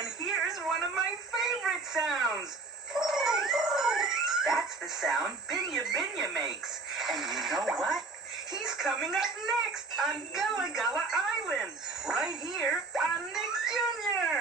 And here's one of my favorite sounds. That's the sound Binya Binya makes. And you know what? He's coming up next on Gullah Gullah Island, right here on Nick Jr.